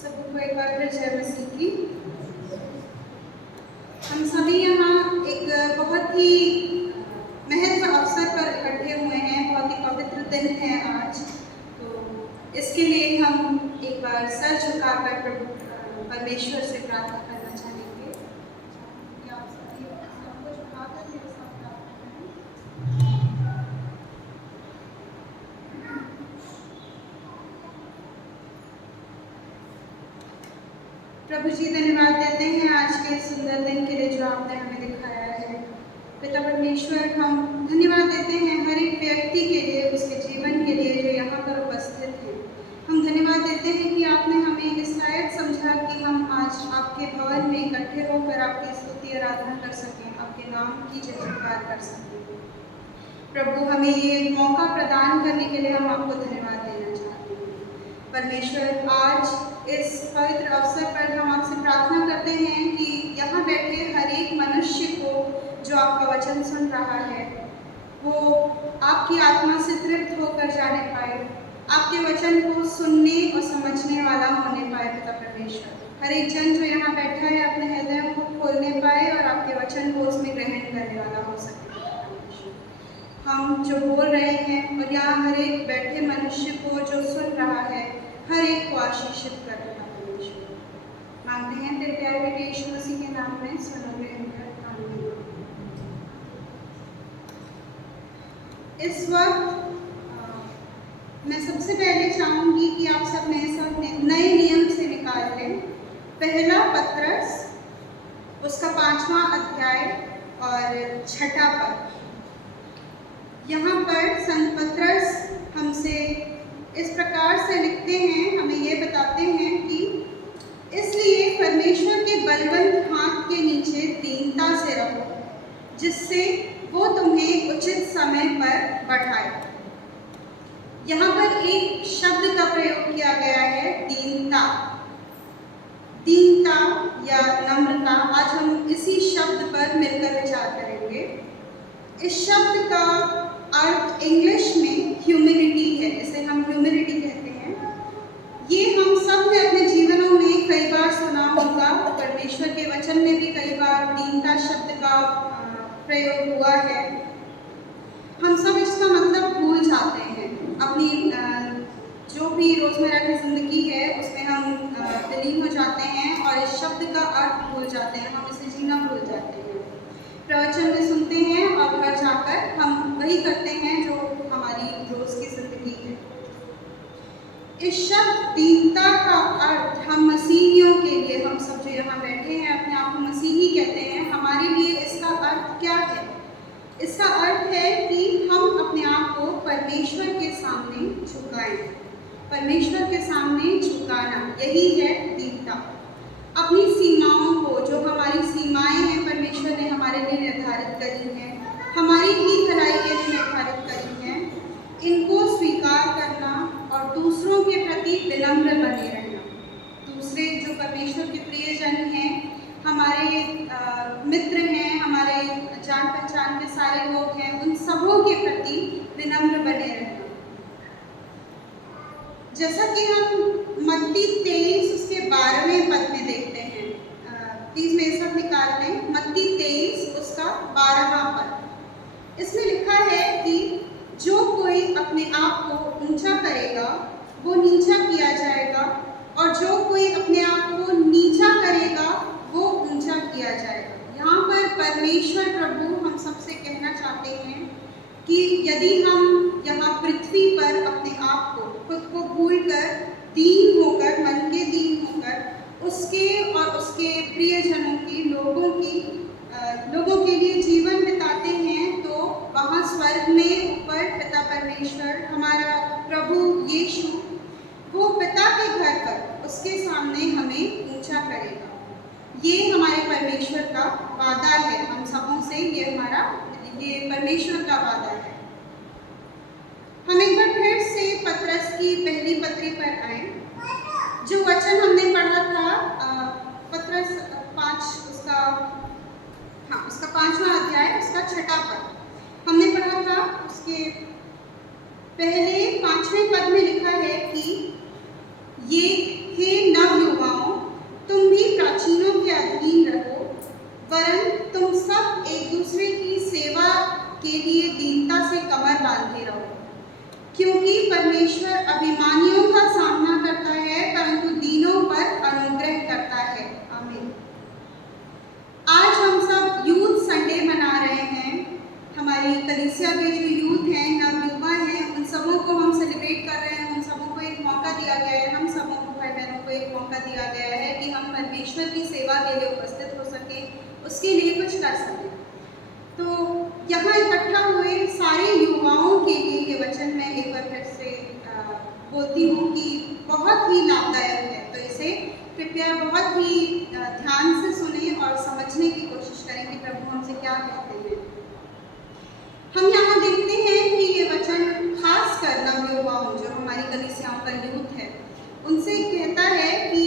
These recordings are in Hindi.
सबको एक बार फिर जय मसीह की। हम सभी यहाँ एक बहुत ही महत्व अवसर पर इकट्ठे हुए हैं। बहुत ही पवित्र दिन है आज, तो इसके लिए हम एक बार सर झुकाकर प्रभु परमेश्वर से प्रार्थना करना चाहेंगे कि आप सभी सबको झुकाकर मेरे साथ प्रार्थना करें। प्रभु जी, धन्यवाद देते हैं आज के सुंदर दिन के लिए जो आपने हमें दिखाया है। पिता परमेश्वर, हम धन्यवाद देते हैं हर एक व्यक्ति के लिए, उसके जीवन के लिए जो यहाँ पर उपस्थित है। हम धन्यवाद देते हैं कि आपने हमें इस लायक समझा कि हम आज आपके भवन में इकट्ठे होकर आपकी स्तुति आराधना कर सकें, आपके नाम की जय जयकार कर सकें। प्रभु, हमें ये मौका प्रदान करने के लिए हम आपको धन्यवाद देना चाहते हैं। परमेश्वर, आज इस पवित्र अवसर पर हम आपसे प्रार्थना करते हैं कि यहाँ बैठे हर एक मनुष्य को जो आपका वचन सुन रहा है, वो आपकी आत्मा से तृप्त होकर जाने पाए, आपके वचन को सुनने और समझने वाला होने पाए। पिता परमेश्वर, हर एक जन जो यहाँ बैठा है अपने हृदय को खोलने पाए और आपके वचन को उसमें ग्रहण करने वाला हो सके। हम जो बोल रहे हैं और यहाँ हर एक बैठे मनुष्य को जो सुन रहा है, हर एक को आशीषित कर रहा है। परमेश्वर, मांगते हैं तेरे प्यारे बेटे यीशु मसीह के नाम में, सुनोगे आमीन। इस वक्त मैं सबसे पहले चाहूँगी कि आप सब मेरे साथ नए नियम से निकाल लें पहला पत्रस, उसका 5वां अध्याय और 6ठा पद। यहाँ पर संत पत्रस हमसे इस प्रकार से लिखते हैं, हमें ये बताते हैं कि इसलिए परमेश्वर के बलवंत हाथ के नीचे दीनता से रहो, जिससे वो तुम्हें उचित समय पर बढ़ाए। यहाँ पर एक शब्द का प्रयोग किया गया है, दीनता। दीनता या नम्रता, आज हम इसी शब्द पर मिलकर विचार करेंगे। इस शब्द का अर्थ इंग्लिश में ह्यूमिलिटी है, इसे हम ह्यूमिलिटी कहते हैं। ये हम सब ने अपने जीवनों में कई बार सुना होगा, परमेश्वर के वचन में भी कई बार दीनता शब्द का प्रयोग हुआ है। हम सब इसका मतलब भूल जाते हैं। अपनी जो भी रोज़मर्रा की ज़िंदगी है उसमें हम विलीन हो जाते हैं और इस शब्द का अर्थ भूल जाते हैं, हम इसे जीना भूल जाते हैं। प्रवचन में सुनते हैं और घर जाकर हम वही करते हैं जो हमारी रोज़ की ज़िंदगी है। इस शब्द दीनता का अर्थ हम मसीहियों के लिए, हम सब जो यहाँ बैठे हैं अपने आप को मसीही कहते हैं, हमारे लिए इसका अर्थ क्या है? इसका अर्थ है कि हम अपने आप को परमेश्वर के सामने झुकाएं। परमेश्वर के सामने झुकाना, यही है दीनता। अपनी सीमाओं को, जो हमारी सीमाएं हैं परमेश्वर ने हमारे लिए निर्धारित करी हैं, हमारी ही भलाई के लिए निर्धारित करी हैं, इनको स्वीकार करना और दूसरों के प्रति विनम्र बने रहना। दूसरे जो परमेश्वर के प्रियजन हैं, हमारे मित्र हैं, हमारे जान पहचान के सारे लोग हैं, उन सबों के प्रति विनम्र बने रहना। जैसा कि हम मत्ती 23 उसके 12वें पद में देखते हैं, प्लीज मेरे साथ निकाल लें, मत्ती 23 उसका 12वां पद। इसमें लिखा है कि जो कोई अपने आप को ऊंचा करेगा वो नीचा किया जाएगा, और जो कोई अपने आप को नीचा करेगा वो ऊंचा किया जाएगा। यहाँ पर परमेश्वर प्रभु हम सबसे कहना चाहते हैं कि यदि हम यहाँ पृथ्वी पर अपने आप को, खुद को भूलकर, दीन होकर, मन के दीन होकर उसके और उसके प्रियजनों की, लोगों के लिए जीवन बिताते हैं, तो वहाँ स्वर्ग में ऊपर पिता परमेश्वर, हमारा प्रभु यीशु, वो पिता के घर पर उसके सामने हमें ऊंचा करेगा। ये हमारे परमेश्वर का वादा है हम सबों से, ये परमेश्वर का वादा है। हम एक बार फिर से पत्रस की पहली पत्री पर आए। जो वचन हमने पढ़ा था पत्रस 5 उसका 5वां अध्याय उसका 6ठा पद हमने पढ़ा था। उसके पहले 5वें पद में लिखा है कि ये हे नवयुवक, क्योंकि परमेश्वर अभिमानियों का सामना करता है परंतु दीनों पर अनुग्रह करता है। आमीन। आज हम सब यूथ संडे मना रहे हैं। हमारी कलीसिया के जो यूथ हैं, नवयुवा हैं, उन सबों को हम सेलिब्रेट कर रहे हैं। उन सबों को एक मौका दिया गया है, हम सबों को, भाई बहनों को एक मौका दिया गया है कि हम परमेश्वर की सेवा के लिए उपस्थित हो सके, उसके लिए कुछ कर सकें। तो यहाँ इकट्ठा हुए सारे युवाओं के लिए ये वचन मैं एक बार फिर से बोलती हूँ कि बहुत ही लाभदायक है। तो इसे कृपया बहुत ही ध्यान से सुने और समझने की कोशिश करें कि प्रभु हमसे क्या कहते हैं। हम यहाँ देखते हैं कि ये वचन खास कर नवयुवाओं, जो हमारी कलीसियाओं का यूथ है, उनसे कहता है कि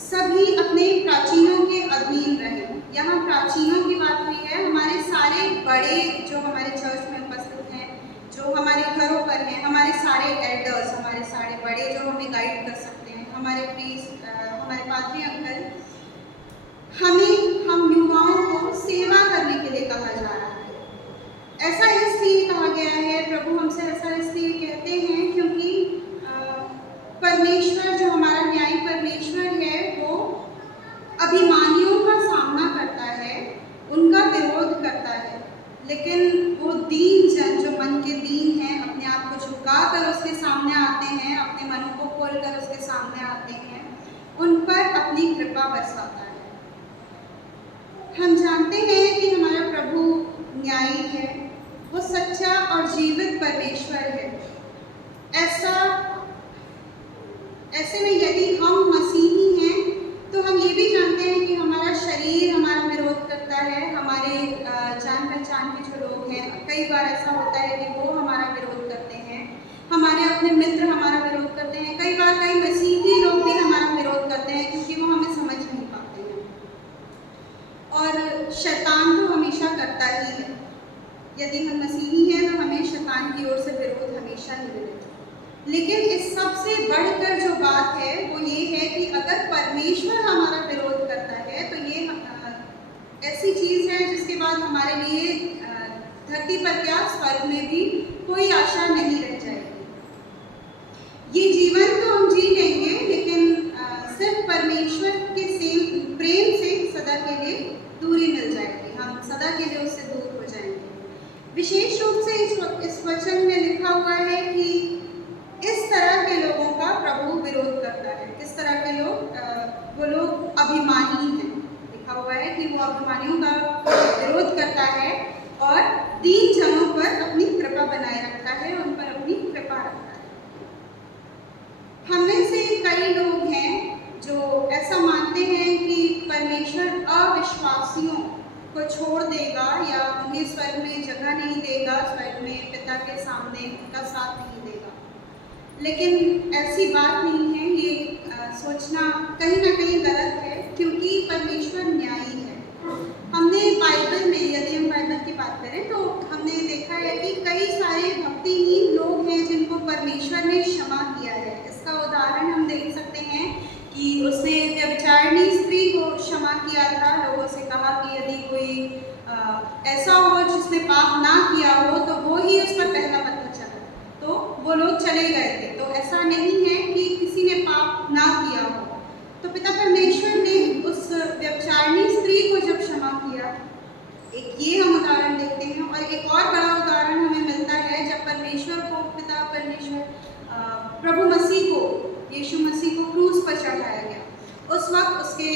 सभी अपने प्राचीनों के अधीन रहें। यहाँ प्राचीनों की बात हुई है। हमारे सारे बड़े जो हमारे चर्च में उपस्थित हैं, जो हमारे घरों पर हैं, हमारे सारे एल्डर्स, हमारे सारे बड़े जो हमें गाइड कर सकते हैं, हमारे प्रीस्ट, हमारे पादरी अंकल, हम युवाओं को सेवा करने के लिए कहा जा रहा है। ऐसा इसलिए कहा गया है, प्रभु हमसे ऐसा इसलिए कहते हैं क्योंकि परमेश्वर, जो हमारा न्यायी परमेश्वर है, वो अभिमानियों का सामना करता है, उनका विरोध करता है। लेकिन वो दीन जन, जो मन के दीन हैं, अपने आप को झुकाकर उसके सामने आते हैं, अपने मनों को खोलकर उसके सामने आते हैं, उन पर अपनी कृपा बरसाता है। हम जानते हैं कि हमारा प्रभु न्यायी है, वो सच्चा और जीवित परमेश्वर है। ऐसे में यदि हम मसीही हैं तो हम ये भी जानते हैं कि हमारा शरीर हमारा विरोध करता है। हमारे जान पहचान के जो लोग हैं, कई बार ऐसा होता है कि वो हमारा विरोध करते हैं, हमारे अपने मित्र हमारा विरोध करते हैं, कई बार कई मसीही लोग भी हमारा विरोध करते हैं क्योंकि वो हमें समझ नहीं पाते हैं। और शैतान तो हमेशा करता ही है। यदि हम मसीही हैं तो हमें शैतान की ओर से विरोध हमेशा ही मिलेगा। लेकिन इस सबसे बढ़कर जो बात है वो ये है कि अगर परमेश्वर हमारा विरोध करता है तो ये ऐसी चीज़ है जिसके बाद हमारे लिए धरती पर क्या, स्वर्ग में भी कोई आशा नहीं रह जाएगी। ये जीवन तो हम जी लेंगे, लेकिन सिर्फ परमेश्वर के प्रेम से सदा के लिए दूरी मिल जाएगी। हम सदा के लिए उससे दूर हो जाएंगे। विशेष रूप से इस वचन में लिखा हुआ है कि इस तरह के लोगों का प्रभु विरोध करता है। किस तरह के लोग? वो लोग अभिमानी हैं। लिखा हुआ है कि वो अभिमानियों का विरोध करता है और दीन जनों पर अपनी कृपा बनाए रखता है, उन पर अपनी कृपा रखता है। हमें से कई लोग हैं जो ऐसा मानते हैं कि परमेश्वर अविश्वासियों को छोड़ देगा या उन्हें स्वर्ग में जगह नहीं देगा, स्वर्ग में पिता के सामने उनका साथ नहीं देगा। लेकिन ऐसी बात नहीं है। ये सोचना कहीं ना कहीं गलत है, क्योंकि परमेश्वर न्यायी है। हमने बाइबल में, यदि हम बाइबल की बात करें तो हमने देखा है कि कई सारे भक्तिहीन लोग हैं जिनको परमेश्वर ने क्षमा किया है। इसका उदाहरण हम देख सकते हैं कि उसने व्यभिचारिणी स्त्री को क्षमा किया था। लोगों से कहा कि यदि कोई ऐसा हो जिसने पाप ना किया हो तो वो ही उस पर पहला पत्थर चला, तो वो लोग चले गए थे। तो ऐसा नहीं है कि किसी ने पाप ना किया हो। तो पिता परमेश्वर ने उस व्यभिचारिणी स्त्री को जब क्षमा किया, एक ये हम उदाहरण देखते हैं। और एक और बड़ा उदाहरण हमें मिलता है जब परमेश्वर को, पिता परमेश्वर प्रभु मसीह को, यीशु मसीह को क्रूस पर चढ़ाया गया। उस वक्त उसके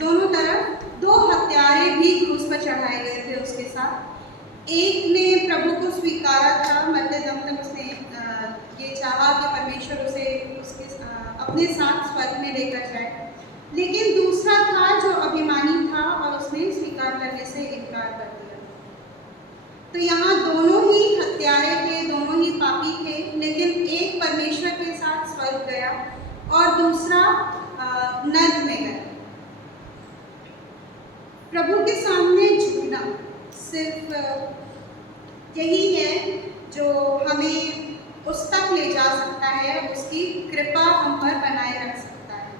दोनों तरफ दो हत्यारे भी क्रूस पर चढ़ाए गए थे उसके साथ। एक ने प्रभु को स्वीकारा था, मरते दम तक उसने ये चाहा कि परमेश्वर उसे उसके अपने साथ स्वर्ग में लेकर जाए। लेकिन दूसरा था जो अभिमानी था और उसने स्वीकार करने से इनकार कर दिया। तो यहाँ दोनों ही हत्यारे थे, दोनों ही पापी थे, लेकिन एक परमेश्वर के साथ स्वर्ग गया और दूसरा नर्क में गया। प्रभु के सामने झुकना सिर्फ यही है जो हमें उस तक ले जा सकता है, उसकी कृपा हम पर बनाए रख सकता है।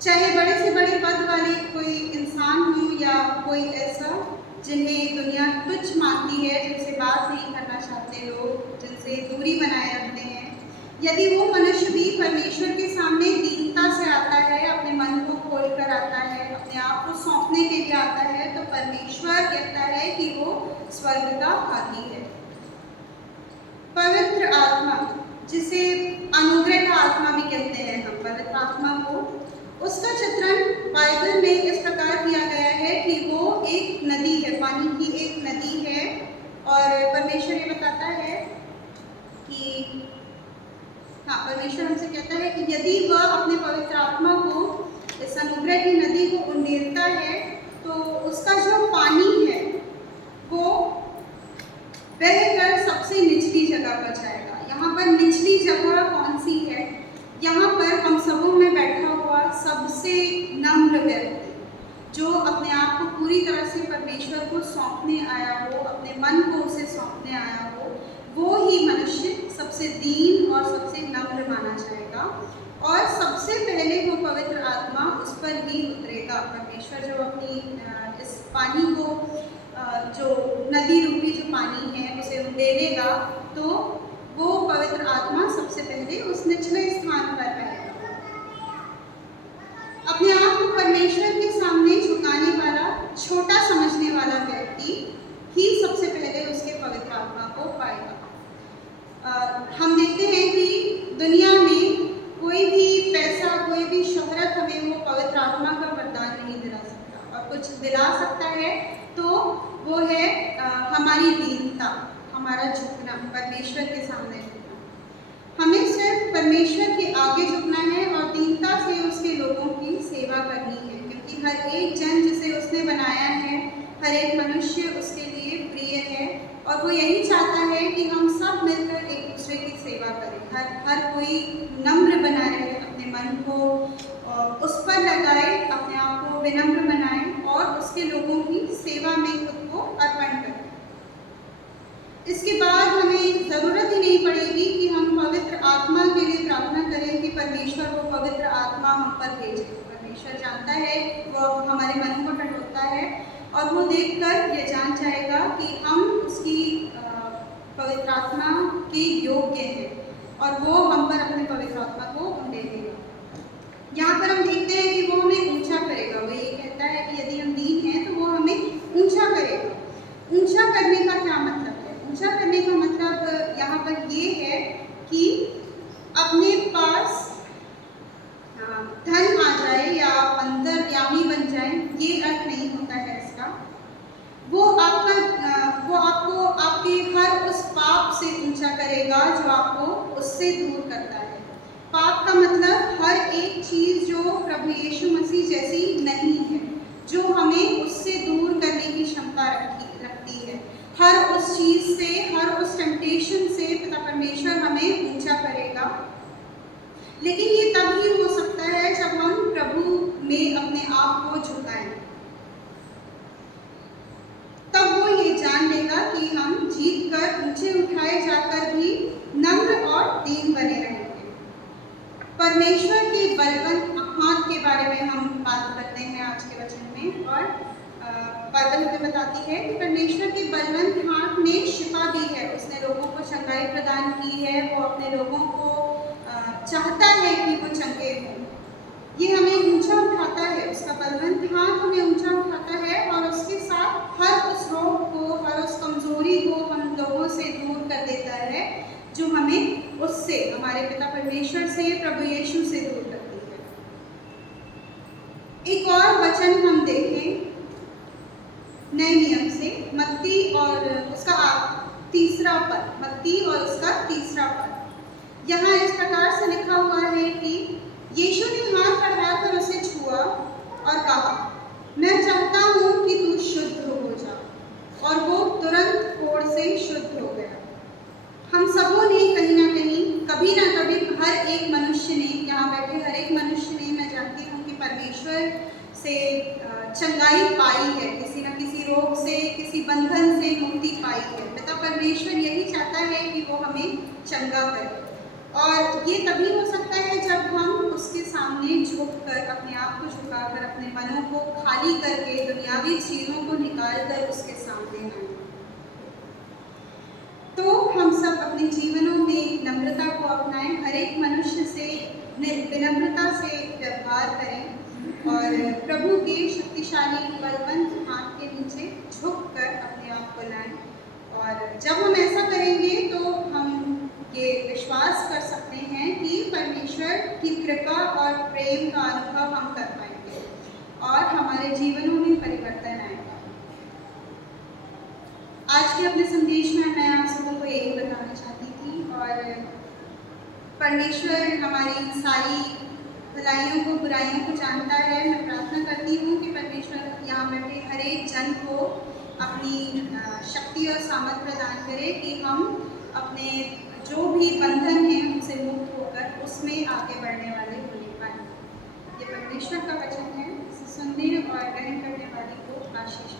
चाहे बड़े से बड़े पद वाले कोई इंसान हो या कोई ऐसा जिन्हें दुनिया तुच्छ मानती है, जिनसे बात नहीं करना चाहते लोग, उनसे दूरी बनाए रखते हैं, यदि वो मनुष्य भी परमेश्वर के सामने दीनता से आता है, अपने मन को खोल कर आता है, अपने आप को सौंपने के लिए आता है, तो परमेश्वर कहता है कि वो स्वर्ग का भागी है। पवित्र आत्मा, जिसे अनुग्रह का आत्मा भी कहते हैं हम, पवित्र आत्मा को, उसका चित्रण बाइबल में इस प्रकार किया गया है कि वो एक नदी है, पानी की एक नदी है। और परमेश्वर ये बताता है कि हाँ, परमेश्वर हमसे कहता है कि यदि वह अपने पवित्र आत्मा को इस अनुग्रह की नदी को उंडेलता है तो उसका जो पानी है वो बहकर सबसे निचली जगह पर जाएगा। यहाँ पर निचली जगह कौन सी है? यहाँ पर हम सबों में बैठा हुआ सबसे नम्र व्यक्ति, जो अपने आप को पूरी तरह से परमेश्वर को सौंपने आया हो, अपने मन को उसे सौंपने आया हो, वो ही मनुष्य सबसे दीन और सबसे नम्र माना जाएगा। और सबसे पहले वो पवित्र आत्मा उस पर ही उतरेगा। परमेश्वर जो अपनी इस पानी को, जो नदी रूपी जो पानी है, उसे उंडेलेगा, तो वो पवित्र आत्मा सबसे पहले उस निचले स्थान पर रहेगा। अपने आप को परमेश्वर के सामने झुकाने वाला, छोटा समझने वाला व्यक्ति ही सबसे पहले उसके पवित्र आत्मा को पाएगा। हम देखते हैं कि दुनिया में कोई भी पैसा, कोई भी शोहरत हमें वो पवित्र आत्मा का वरदान नहीं दिला सकता। और कुछ दिला सकता है तो वो है हमारी दीनता, हमारा झुकना, परमेश्वर के सामने झुकना। हमें सिर्फ परमेश्वर के आगे झुकना है और दीनता से उसके लोगों की सेवा करनी है, क्योंकि हर एक जन जिसे उसने बनाया है, हर एक मनुष्य उसके लिए प्रिय है और वो यही चाहता है कि हम सब मिलकर एक दूसरे की सेवा करें। हर कोई नम्र बना रहे, अपने मन को उस पर लगाए, अपने आप को विनम्र बनाए और उसके लोगों की सेवा में खुद को अर्पण करें। इसके बाद हमें ज़रूरत ही नहीं पड़ेगी कि हम पवित्र आत्मा के लिए प्रार्थना करें कि परमेश्वर वो पवित्र आत्मा हम पर भेजे। परमेश्वर जानता है, वो हमारे मन को टटोलता है और वो देखकर ये जान जाएगा कि हम उसकी पवित्र आत्मा के योग्य हैं और वो हम पर अपने पवित्र आत्मा को उंडेलेगा। यहाँ पर हम देखते हैं कि वो हमें ऊंचा करेगा। वो ये कहता है कि यदि हम दीन हैं तो वो हमें ऊंचा करेगा। ऊंचा करने का क्या मतलब है? ऊंचा करने का मतलब यहाँ पर ये है कि अपने पास धन आ जाए या अंतर्यामी बन जाए, ये अर्थ नहीं होता है इसका। वो आपको आपके हर उस पाप से ऊंचा करेगा जो आपको उससे दूर करता है। पाप का मतलब हर एक चीज़ जो प्रभु यीशु मसीह जैसी नहीं है, जो हमें उससे दूर करने की क्षमता रखती है। हर उस चीज़ से, हर उस टेम्पटेशन से पिता परमेश्वर हमें ऊंचा करेगा। लेकिन ये तब ही हो सकता है जब हम प्रभु में अपने आप को झुकाएं। तब वो ये जान लेगा कि हम जीत कर, ऊंचे उठाए जाकर भी नम्र और दीन बने रहेंगे। परमेश्वर के बलवंत हाथ के बारे में हम बात करते हैं आज के वचन में। और बाइबल हमें बताती है कि परमेश्वर के बलवंत हाथ में शिफा भी है। उसने लोगों को चंगाई प्रदान की है। वो अपने लोगों को चाहता है कि वो चंगे हों। ये हमें ऊंचा उठाता है, उसका बलवंत हाथ हमें ऊंचा उठाता है और उसके साथ हर उस रोग को, हर उस कमजोरी को हम लोगों से दूर कर देता है जो हमें उससे, हमारे पिता परमेश्वर से, प्रभु यीशु से दूर करती है। एक और वचन हम देखें नए नियम से, मत्ती और उसका तीसरा पद, मत्ती और उसका तीसरा पद। यहाँ इस प्रकार से लिखा हुआ है कि यीशु ने हाथ बढ़ाकर उसे छुआ और कहा, मैं चाहता हूँ कि तू शुद्ध हो जा। और वो तुरंत कोढ़ से शुद्ध हो गया। हम सबों ने कहीं ना कहीं, कभी ना कभी, हर एक मनुष्य ने, यहाँ बैठे हर एक मनुष्य ने, मैं जानती हूँ कि परमेश्वर से चंगाई पाई है, किसी न किसी रोग से, किसी बंधन से मुक्ति पाई है। पिता परमेश्वर यही चाहता है कि वो हमें चंगा करे। और ये तभी हो सकता है जब हम उसके सामने झुककर, अपने आप को झुकाकर, अपने मनों को खाली करके, दुनियावी चीज़ों को निकाल कर उसके सामने आए। तो हम सब अपने जीवन को अपनाएं, हर एक मनुष्य से विनम्रता से व्यवहार करें और प्रभु के शक्तिशाली बलवंत हाथ के नीचे झुककर अपने आप को लाएं। और जब हम ऐसा करेंगे तो हम ये विश्वास कर सकते हैं कि परमेश्वर की कृपा और प्रेम का अनुभव हम कर पाएंगे और हमारे जीवनों में परिवर्तन आएगा। आज के अपने संदेश में मैं आप सबों को यही बताना चाहती थी और परमेश्वर हमारी सारी भलाइयों को बुराइयों को जानता है। मैं प्रार्थना करती हूँ कि परमेश्वर यहाँ बैठे हर एक जन को अपनी शक्ति और सामर्थ प्रदान करे कि हम अपने जो भी बंधन हैं उनसे मुक्त होकर उसमें आगे बढ़ने वाले होने पाए। ये परमेश्वर का वचन है, इसे सुनने और ग्रहण करने वाले को आशीष